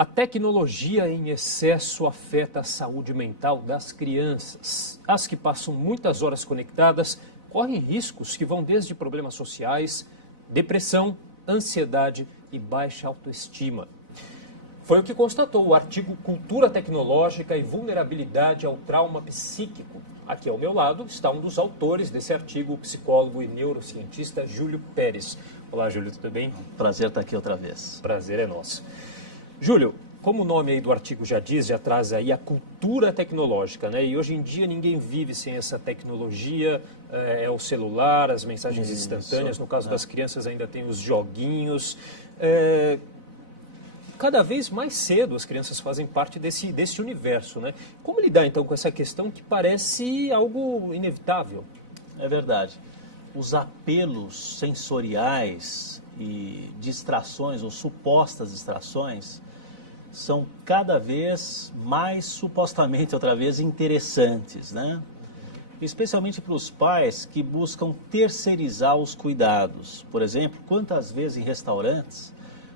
A tecnologia em excesso afeta a saúde mental das crianças. As que passam muitas horas conectadas correm riscos que vão desde problemas sociais, depressão, ansiedade e baixa autoestima. Foi o que constatou o artigo Cultura Tecnológica e Vulnerabilidade ao Trauma Psíquico. Aqui ao meu lado está um dos autores desse artigo, o psicólogo e neurocientista Júlio Pérez. Olá, Júlio, tudo bem? Prazer estar aqui outra vez. Prazer é nosso. Júlio, como o nome aí do artigo já diz, já traz aí a cultura tecnológica, né? E hoje em dia ninguém vive sem essa tecnologia, o celular, as mensagens instantâneas, no caso das crianças ainda tem os joguinhos. Cada vez mais cedo as crianças fazem parte desse universo, né? Como lidar então com essa questão que parece algo inevitável? É verdade. Os apelos sensoriais e distrações ou supostas distrações são cada vez mais, supostamente, outra vez, interessantes, né? Especialmente para os pais que buscam terceirizar os cuidados. Por exemplo, quantas vezes em restaurantes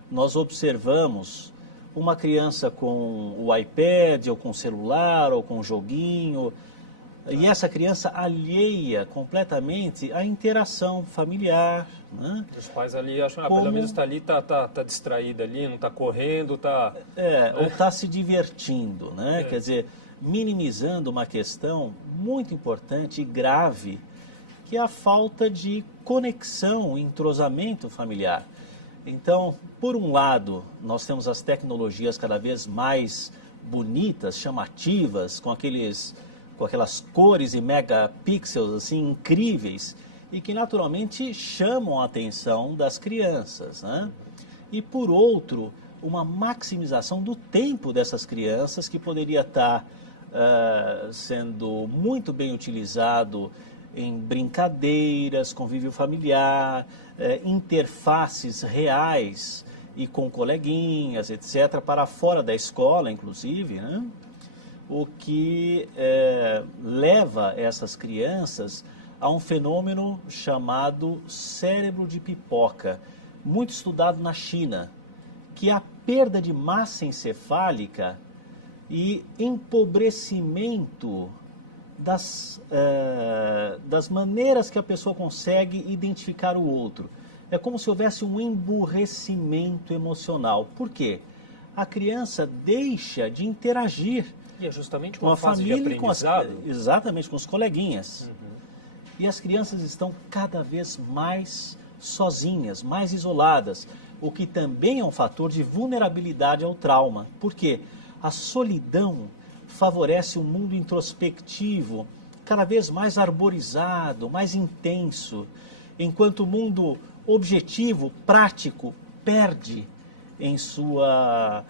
nós observamos uma criança com o iPad, ou com o celular, ou com o joguinho, e essa criança alheia completamente à interação familiar, né? Os pais ali acham, pelo menos está ali, tá distraída ali, não está correndo, está... ou está se divertindo, né? Quer dizer, minimizando uma questão muito importante e grave, que é a falta de conexão, entrosamento familiar. Então, por um lado, nós temos as tecnologias cada vez mais bonitas, chamativas, com aquelas cores e megapixels assim incríveis e que naturalmente chamam a atenção das crianças, né? E por outro, uma maximização do tempo dessas crianças que poderia estar sendo muito bem utilizado em brincadeiras, convívio familiar, interfaces reais e com coleguinhas, etc., para fora da escola, inclusive, né? O que leva essas crianças a um fenômeno chamado cérebro de pipoca, muito estudado na China, que é a perda de massa encefálica e empobrecimento das maneiras que a pessoa consegue identificar o outro. É como se houvesse um emburrecimento emocional. Por quê? A criança deixa de interagir E é justamente com a família e exatamente, com os coleguinhas. E as crianças estão cada vez mais sozinhas, mais isoladas, o que também é um fator de vulnerabilidade ao trauma. Por quê? A solidão favorece um mundo introspectivo, cada vez mais arborizado, mais intenso, enquanto o mundo objetivo, prático, perde em sua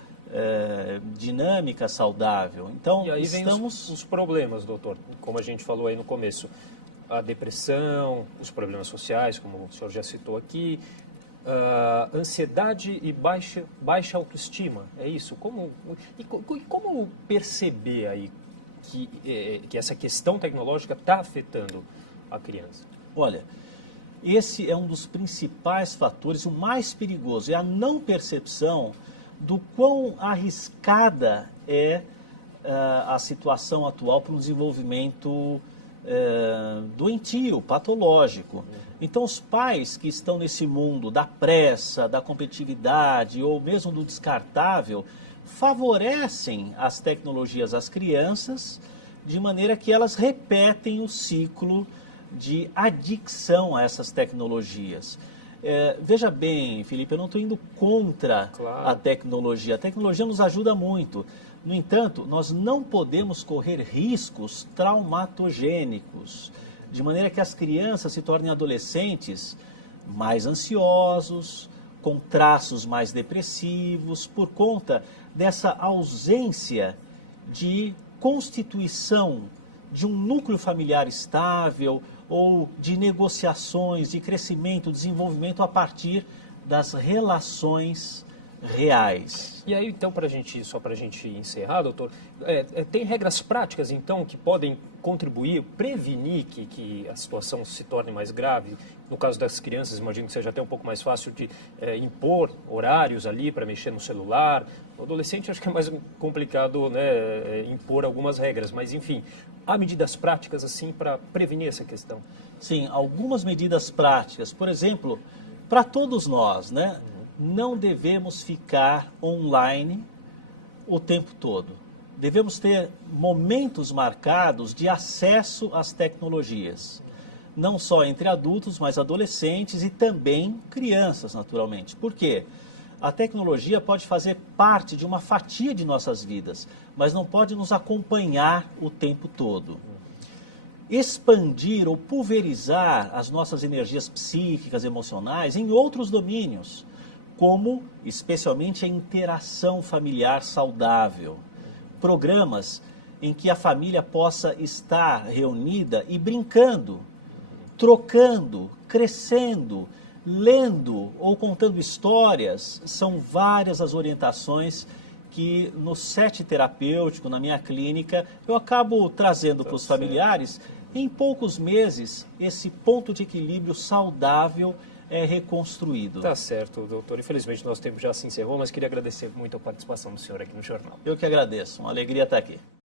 dinâmica saudável. Então, e aí vem os problemas, doutor, como a gente falou aí no começo. A depressão, os problemas sociais, como o senhor já citou aqui, ansiedade e baixa autoestima, é isso? Como perceber aí que essa questão tecnológica está afetando a criança? Olha, esse é um dos principais fatores, o mais perigoso, é a não percepção do quão arriscada é a situação atual para um desenvolvimento doentio, patológico. Então, os pais que estão nesse mundo da pressa, da competitividade ou mesmo do descartável, favorecem as tecnologias às crianças de maneira que elas repetem o ciclo de adicção a essas tecnologias. Veja bem, Felipe, eu não estou indo contra a tecnologia nos ajuda muito. No entanto, nós não podemos correr riscos traumatogênicos, de maneira que as crianças se tornem adolescentes mais ansiosos, com traços mais depressivos, por conta dessa ausência de constituição de um núcleo familiar estável ou de negociações, de crescimento, desenvolvimento a partir das relações reais. E aí, então, só para a gente encerrar, doutor, tem regras práticas, então, que podem contribuir, prevenir que a situação se torne mais grave? No caso das crianças, imagino que seja até um pouco mais fácil de impor horários ali para mexer no celular. O adolescente, acho que é mais complicado, né, impor algumas regras, mas, enfim, há medidas práticas, assim, para prevenir essa questão? Sim, algumas medidas práticas. Por exemplo, para todos nós, né? Não devemos ficar online o tempo todo. Devemos ter momentos marcados de acesso às tecnologias. Não só entre adultos, mas adolescentes e também crianças, naturalmente. Por quê? A tecnologia pode fazer parte de uma fatia de nossas vidas, mas não pode nos acompanhar o tempo todo. Expandir ou pulverizar as nossas energias psíquicas, emocionais em outros domínios, como especialmente a interação familiar saudável. Programas em que a família possa estar reunida e brincando, trocando, crescendo, lendo ou contando histórias. São várias as orientações que no set terapêutico, na minha clínica, eu acabo trazendo para os familiares. Em poucos meses, esse ponto de equilíbrio saudável é reconstruído. Tá certo, doutor. Infelizmente, nosso tempo já se encerrou, mas queria agradecer muito a participação do senhor aqui no jornal. Eu que agradeço. Uma alegria estar aqui.